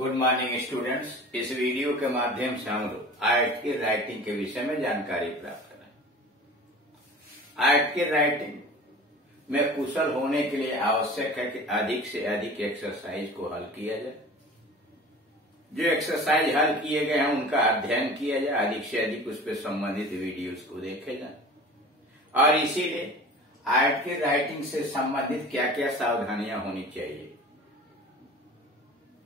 Good morning students. इस video के माध्यम से हम लोग आर्ट की राइटिंग के विषय में जानकारी प्राप्त करें। आर्ट की राइटिंग में कुशल होने के लिए आवश्यक है कि अधिक से अधिक एक्सरसाइज को हल किया जाए। जो एक्सरसाइज हल किए गए हैं उनका अध्ययन किया जाए, अधिक से अधिक उस पर संबंधित वीडियोस को देखे जाए। और इसीलिए आर्ट की राइटिंग से संबंधित क्या क्या सावधानियां होनी चाहिए,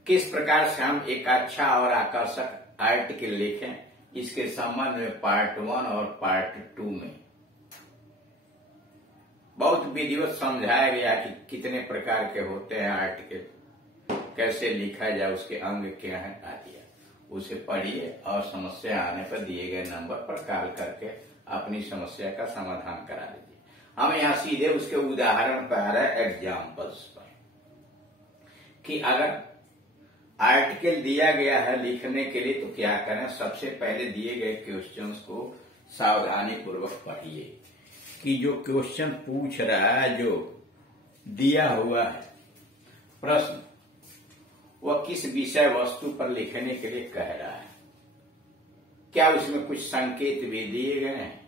किस प्रकार से हम एक अच्छा और आकर्षक आर्टिकल लिखें, इसके संबंध में पार्ट 1 और पार्ट 2 में बहुत विधिवत समझाया गया कि कितने प्रकार के होते हैं आर्टिकल, कैसे लिखा जाए, उसके अंग क्या है आदि। उसे पढ़िए और समस्या आने पर दिए गए नंबर पर कॉल करके अपनी समस्या का समाधान करा लीजिए। हम यहाँ सीधे उसके उदाहरण पर आ रहे हैं, एग्जाम्पल्स पर, कि अगर आर्टिकल दिया गया है लिखने के लिए तो क्या करें। सबसे पहले दिए गए क्वेश्चंस को सावधानी पूर्वक पढ़िए कि जो क्वेश्चन पूछ रहा है, जो दिया हुआ है प्रश्न, वह किस विषय वस्तु पर लिखने के लिए कह रहा है। क्या उसमें कुछ संकेत भी दिए गए हैं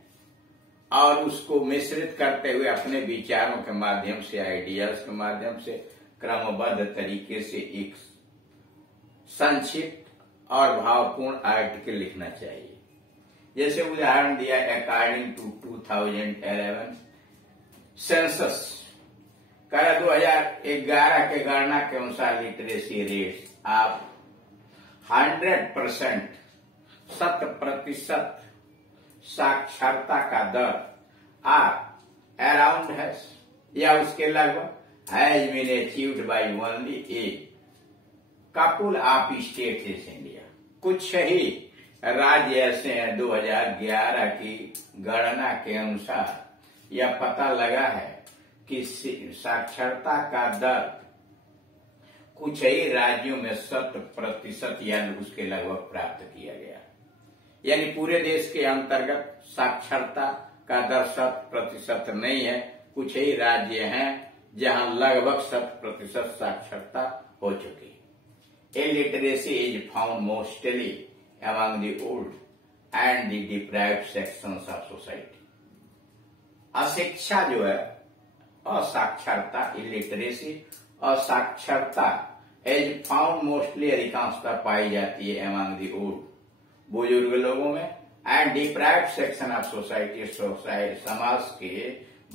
और उसको मिश्रित करते हुए अपने विचारों के माध्यम से, आइडियाज के माध्यम से क्रमबद्ध तरीके से एक संक्षिप्त और भावपूर्ण आर्टिकल लिखना चाहिए। जैसे उदाहरण दिया, अकॉर्डिंग टू 2011 सेंसस, 2011 के गणना के अनुसार लिटरेसी रेट्स आप 100%, 100% साक्षरता का दर आप अराउंड है या उसके लगभग has been achieved by only a couple of states in India. कुछ ही राज्य ऐसे हैं 2011 की गणना के अनुसार यह पता लगा है कि साक्षरता का दर कुछ ही राज्यों में 100% यानी उसके लगभग प्राप्त किया गया। यानी पूरे देश के अंतर्गत साक्षरता का दर 100% नहीं है, कुछ ही राज्य हैं जहां लगभग 100% साक्षरता हो चुकी है। Illiteracy is found mostly among the old and the deprived sections of society. अशिक्षा जो है, असाक्षरता, इलिटरेसी, असाक्षरता is found mostly अधिकांशतः पाई जाती है among the old, बुजुर्ग लोगों में, and deprived section of society, समाज के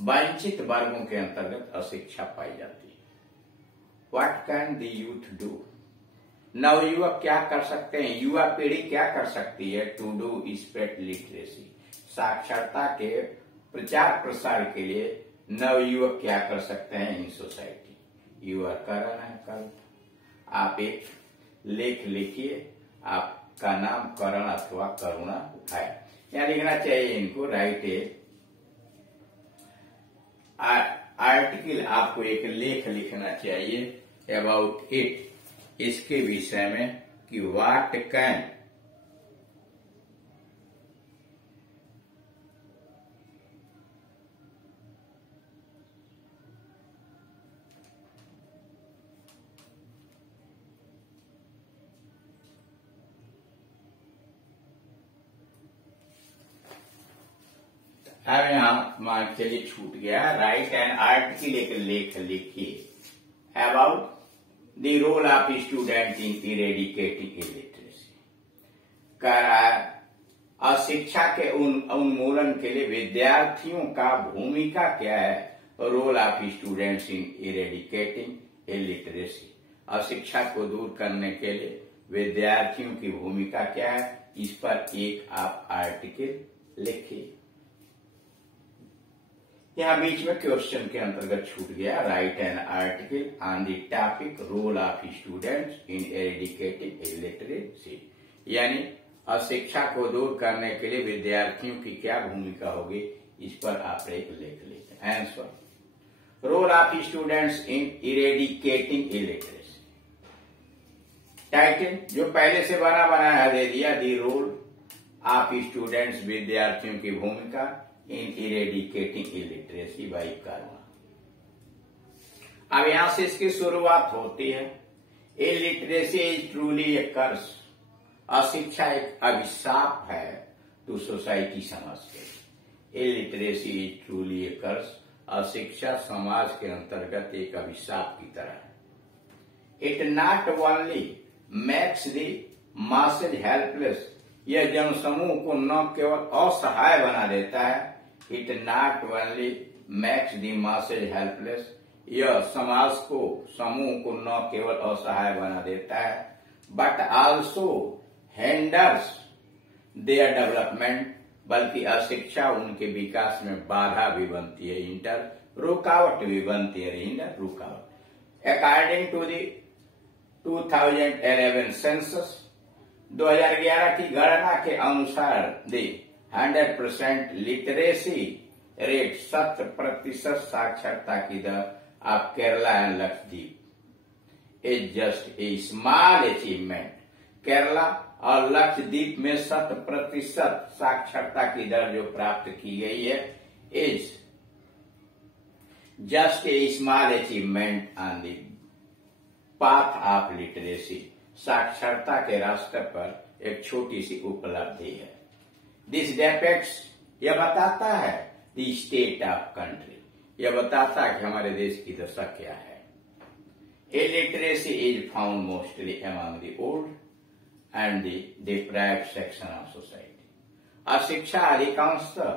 वंचित वर्गों के अंतर्गत अशिक्षा पाई जाती है। What can the youth do? नवयुवक क्या कर सकते हैं, युवा पीढ़ी क्या कर सकती है टू डू स्प्रेड लिटरेसी, साक्षरता के प्रचार प्रसार के लिए नवयुवक क्या कर सकते हैं इन सोसाइटी। यू आर करण है कल, आप एक लेख लिखिए, आपका नाम करण अथवा करुणा है, यहाँ लिखना चाहिए इनको, राइट ए आर्टिकल, आपको एक लेख लिखना चाहिए अबाउट इट, इसके विषय में कि व्हाट कैन अब यहां मान चलिए छूट गया, राइट एन आर्टिकल, एक लेख लिखिए about The role of student in eradicating illiteracy, कह रहा है अशिक्षा के उन्मूलन के लिए विद्यार्थियों का भूमिका क्या है। Role of students in eradicating illiteracy, अशिक्षा को दूर करने के लिए विद्यार्थियों की भूमिका क्या है, इस पर एक आप आर्टिकल लिखिए। यहाँ बीच में क्वेश्चन के अंतर्गत छूट गया, write an article on the topic role of students in eradicating illiteracy, यानी अशिक्षा को दूर करने के लिए विद्यार्थियों की क्या भूमिका होगी, इस पर आप एक लेख लिखें। Answer, role of students in eradicating illiteracy. Title जो पहले से बना बनाया दे दिया, दी रोल ऑफ स्टूडेंट्स, विद्यार्थियों की भूमिका इन इरेडिकेटिंग इलिटरेसी बाय करुणा। अब यहां से इसकी शुरुआत होती है। इलिटरेसी इज ट्रूली ए कर्स। अशिक्षा एक अभिशाप है टू सोसाइटी, समाज के। इलिटरेसी इज ट्रूली ए कर्स। अशिक्षा समाज के अंतर्गत एक अभिशाप की तरह है। It not only makes the masses helpless. यह जनसमूह को न केवल असहाय बना देता है, it not only makes the masses helpless, यह समाज को, समूह को न केवल असहाय बना देता है, but also hinders their development, बल्कि अशिक्षा उनके विकास में बाधा भी बनती है, इंटर रुकावट भी बनती है, इंटर रुकावट। अकॉर्डिंग टू दी 2011 सेंसस, 2011 की गणना के अनुसार दी 100% लिटरेसी रेट, 100% साक्षरता की दर of Kerala and Lakshadweep is just a small achievement. Kerala और लक्षद्वीप में 100% साक्षरता की दर जो प्राप्त की गई है, is just a small achievement on the path of literacy. साक्षरता के रास्ते पर एक छोटी सी उपलब्धि है। दिस डिपेक्ट्स, यह बताता है द स्टेट ऑफ कंट्री, यह बताता है कि हमारे देश की दशा क्या है। Illiteracy is found mostly among the old and the deprived section of society. अशिक्षा अधिकांशतः,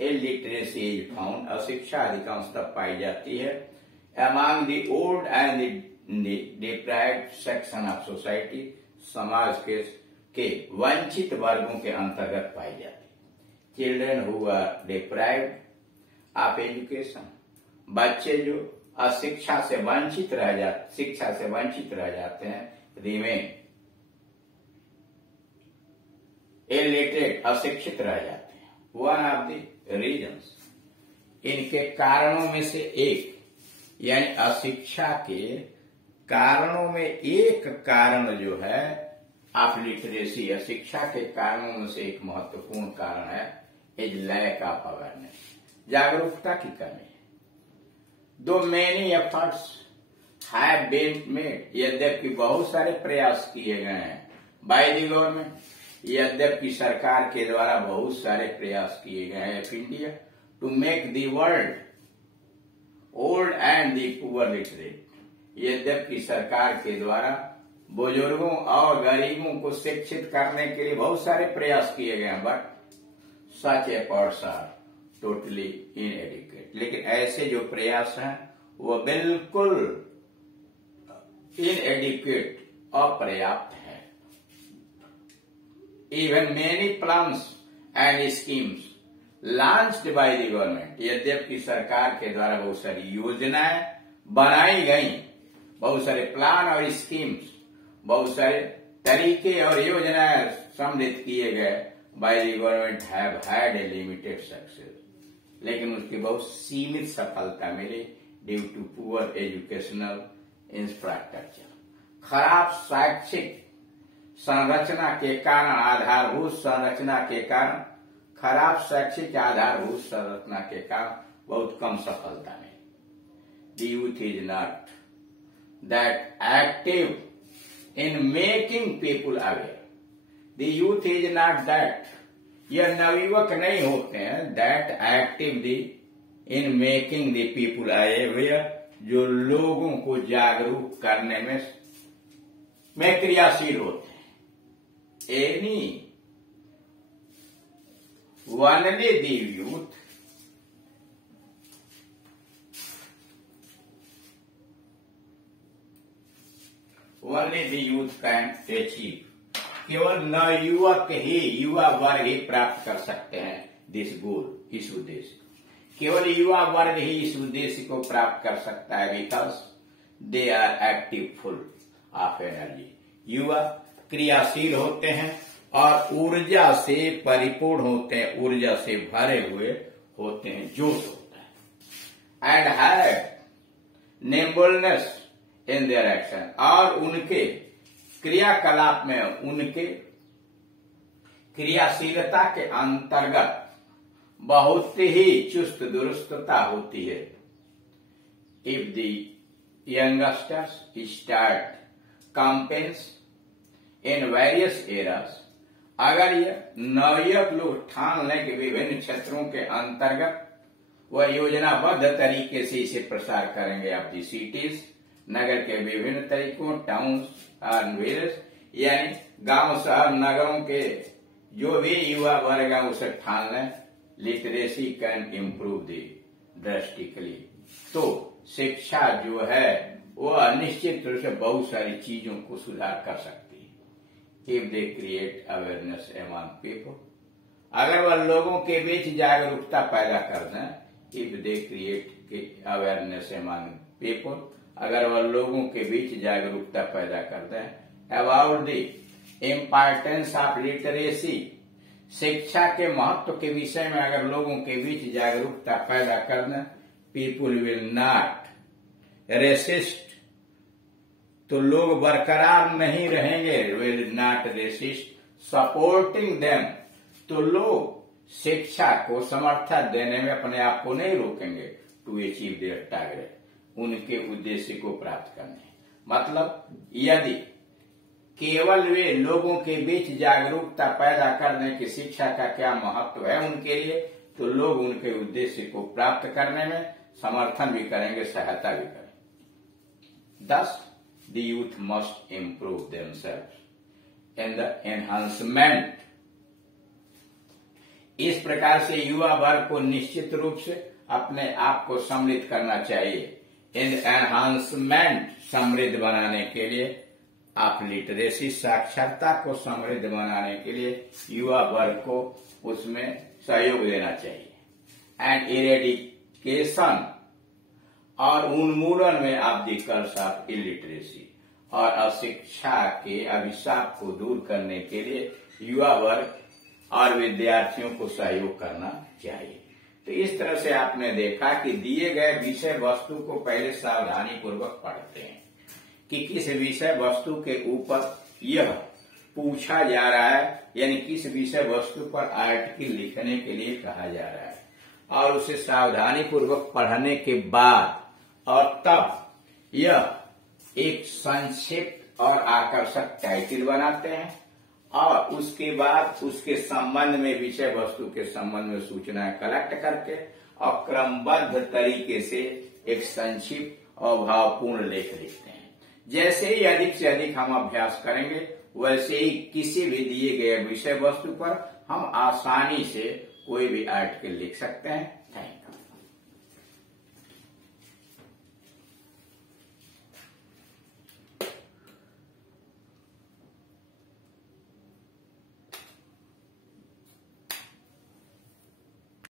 इलिटरेसी इज फाउंड, अशिक्षा अधिकांशतः पाई जाती है among the old and the deprived section of society, समाज के वंचित वर्गों के अंतर्गत पाई जाती है। Children who are deprived of education, बच्चे जो अशिक्षा से वंचित रह जाते, शिक्षा से वंचित रह जाते हैं, रिमेन इलिटरेट, अशिक्षित रह जाते हैं। वन ऑफ द रीजन्स, इनके कारणों में से एक, यानी अशिक्षा के कारणों में एक कारण जो है ऑफ लिटरेसी, शिक्षा के कारणों में से एक महत्वपूर्ण कारण है इज लैक ऑफ अवेयरनेस, जागरूकता की कमी है। Though many efforts have been made, यद्यपि बहुत सारे प्रयास किए गए हैं बाय द गवर्नमेंट, यद्यपि सरकार के द्वारा बहुत सारे प्रयास किए गए हैं of India to make the world old and the poor literate, यद्यपि सरकार के द्वारा बुजुर्गों और गरीबों को शिक्षित करने के लिए बहुत सारे प्रयास किए गए हैं, but such efforts are totally inadequate. लेकिन ऐसे जो प्रयास हैं वो बिल्कुल इनएडिक्वेट, अपर्याप्त है। Even many plans and schemes launched by the government, यद्यपि सरकार के द्वारा बहुत सारी योजनाएं बनाई गई, बहुत सारे प्लान और स्कीम्स, बहुत सारे तरीके और योजनाएं सम्मिलित किए गए by the government have had a limited success, लेकिन उसकी बहुत सीमित सफलता मिली due to poor educational infrastructure. खराब शैक्षिक संरचना के कारण, आधारभूत संरचना के कारण, खराब शैक्षिक आधारभूत संरचना के कारण बहुत कम सफलता मिली। The youth is not that active in making people aware. The youth is not that, यह नवयुवक नहीं होते हैं, that active the in making the people aware, जो लोगों को जागरूक करने में क्रियाशील होते हैं। Any only the youth only the youth can achieve, केवल नवयुवक ही, युवा वर्ग ही प्राप्त कर सकते हैं दिस गोल, इस उद्देश्य। केवल युवा वर्ग ही इस उद्देश्य को प्राप्त कर सकता है, because they are active full of energy. युवा क्रियाशील होते हैं और ऊर्जा से परिपूर्ण होते हैं, ऊर्जा से भरे हुए होते हैं, जोश होता है। And have निम्बलनेस in their action, और उनके क्रियाकलाप में, उनके क्रियाशीलता के अंतर्गत बहुत ही चुस्त दुरुस्तता होती है। If the youngsters start campaigns in various areas, अगर ये नवयुवक लोग ठान लें कि विभिन्न क्षेत्रों के अंतर्गत वह योजनाबद्ध तरीके से इसे प्रसार करेंगे ऑफ दी सिटीज, नगर के विभिन्न तरीकों, टाउन्स और विलेज, यानी गांव शहर नगरों के जो भी युवा वर्ग है उसे ठान लें, literacy can improve the drastically. तो शिक्षा जो है वह निश्चित रूप से बहुत सारी चीजों को सुधार कर सकती है। If they create awareness among people, अगर वह लोगों के बीच जागरूकता पैदा कर दें, if they create awareness among people, अगर वह लोगों के बीच जागरूकता पैदा कर दें about the importance of literacy, शिक्षा के महत्व के विषय में अगर लोगों के बीच जागरूकता पैदा कर दें, पीपुल विल नॉट रेसिस्ट, तो लोग बरकरार नहीं रहेंगे, will not resist supporting them, तो लोग शिक्षा को समर्थन देने में अपने आप को नहीं रोकेंगे टू अचीव देयर टारगेट, उनके उद्देश्य को प्राप्त करने। मतलब यदि केवल वे लोगों के बीच जागरूकता पैदा करने की शिक्षा का क्या महत्व है उनके लिए, तो लोग उनके उद्देश्य को प्राप्त करने में समर्थन भी करेंगे, सहायता भी करेंगे। Thus, the youth must improve themselves in the enhancement, इस प्रकार से युवा वर्ग को निश्चित रूप से अपने आप को समृद्ध करना चाहिए। इन एनहांसमेंट, समृद्ध बनाने के लिए, आप लिटरेसी, साक्षरता को समृद्ध बनाने के लिए युवा वर्ग को उसमें सहयोग देना चाहिए। एंड इरेडिकेशन, और उन्मूलन में आप दी कर्स ऑफ इलिटरेसी, और अशिक्षा के अभिशाप को दूर करने के लिए युवा वर्ग और विद्यार्थियों को सहयोग करना चाहिए। तो इस तरह से आपने देखा कि दिए गए विषय वस्तु को पहले सावधानी पूर्वक पढ़ते हैं कि किस विषय वस्तु के ऊपर यह पूछा जा रहा है, यानी किस विषय वस्तु पर आर्टिकल लिखने के लिए कहा जा रहा है, और उसे सावधानी पूर्वक पढ़ने के बाद और तब यह एक संक्षिप्त और आकर्षक टाइटल बनाते हैं, और उसके बाद उसके संबंध में, विषय वस्तु के संबंध में सूचनाएं कलेक्ट करके और क्रमबद्ध तरीके से एक संक्षिप्त और भावपूर्ण लेख लिखते हैं। जैसे ही अधिक से अधिक हम अभ्यास करेंगे, वैसे ही किसी भी दिए गए विषय वस्तु पर हम आसानी से कोई भी आर्टिकल लिख सकते हैं।